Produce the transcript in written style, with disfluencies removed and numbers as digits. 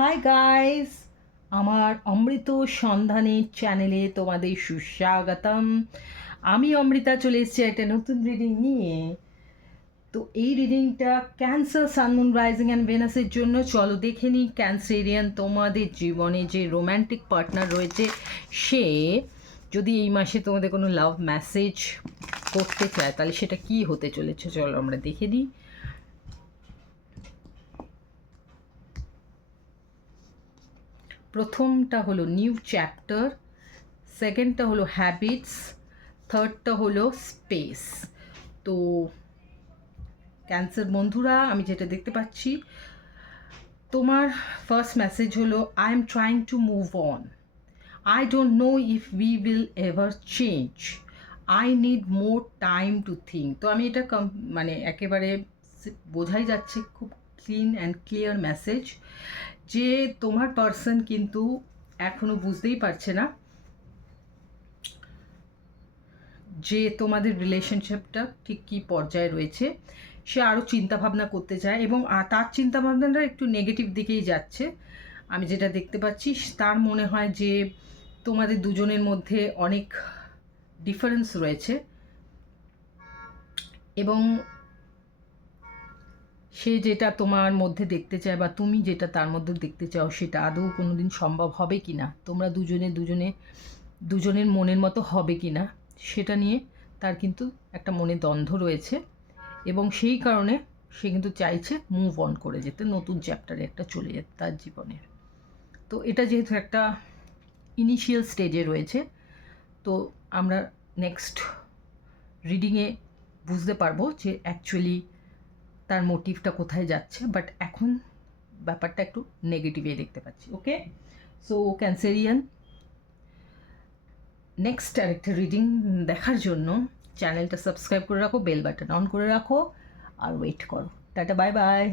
Hi guys, আমার অমৃত সন্ধানের চ্যানেলে তোমাদের সুস্বাগতম। আমি অমৃতা চলে এসেছি একটা নতুন রিডিং নিয়ে। তো এই রিডিংটা ক্যান্সার, সানমুন, রাইজিং অ্যান্ড ভেনাসের জন্য। চলো দেখে নিই ক্যান্সারিয়ান তোমাদের জীবনে যে রোম্যান্টিক পার্টনার রয়েছে সে যদি এই মাসে তোমাদের কোনো লাভ মেসেজ করতে চায় তাহলে সেটা কি হতে চলেছে। চলো আমরা দেখে নিই। প্রথমটা হলো নিউ চ্যাপ্টার, সেকেন্ডটা হলো হ্যাবিটস, থার্ডটা হলো স্পেস। তো ক্যান্সার বন্ধুরা, আমি যেটা দেখতে পাচ্ছি তোমার ফার্স্ট মেসেজ হলো I am trying to move on, I don't know if we will ever change, I need more time to think. তো আমি এটা মানে একেবারে বোঝাই যাচ্ছে, খুব ক্লিন অ্যান্ড ক্লিয়ার মেসেজ যে তোমার পার্সন কিন্তু এখনও বুঝতেই পারছে না যে তোমাদের রিলেশনশিপটা ঠিক কী পর্যায়ে রয়েছে। সে আরও চিন্তাভাবনা করতে চায় এবং তার চিন্তাভাবনাটা একটু নেগেটিভ দিকেই যাচ্ছে। আমি যেটা দেখতে পাচ্ছি তার মনে হয় যে তোমাদের দুজনের মধ্যে অনেক ডিফারেন্স রয়েছে এবং সে যেটা তোমার মধ্যে দেখতে চায় বা তুমি যেটা তার মধ্যে দেখতে চাও সেটা আদৌ কোনো দিন সম্ভব হবে কি না, তোমরা দুজনের মনের মতো হবে কি না সেটা নিয়ে তার কিন্তু একটা মনে দ্বন্দ্ব রয়েছে এবং সেই কারণে সে কিন্তু চাইছে মুভ অন করে যেতে, নতুন চ্যাপ্টারে একটা চলে যেতে তার জীবনের। তো এটা যেহেতু একটা ইনিশিয়াল স্টেজে রয়েছে, তো আমরা নেক্সট রিডিংয়ে বুঝতে পারবো যে অ্যাকচুয়ালি তার মোটিভটা কোথায় যাচ্ছে, বাট এখন ব্যাপারটা একটু নেগেটিভে দেখতে পাচ্ছি। ওকে, সো ক্যান্সেরিয়ান, নেক্সট আরেকটা রিডিং দেখার জন্য চ্যানেলটা সাবস্ক্রাইব করে রাখো, বেল বাটন অন করে রাখো আর ওয়েট করো। Tata, bye bye.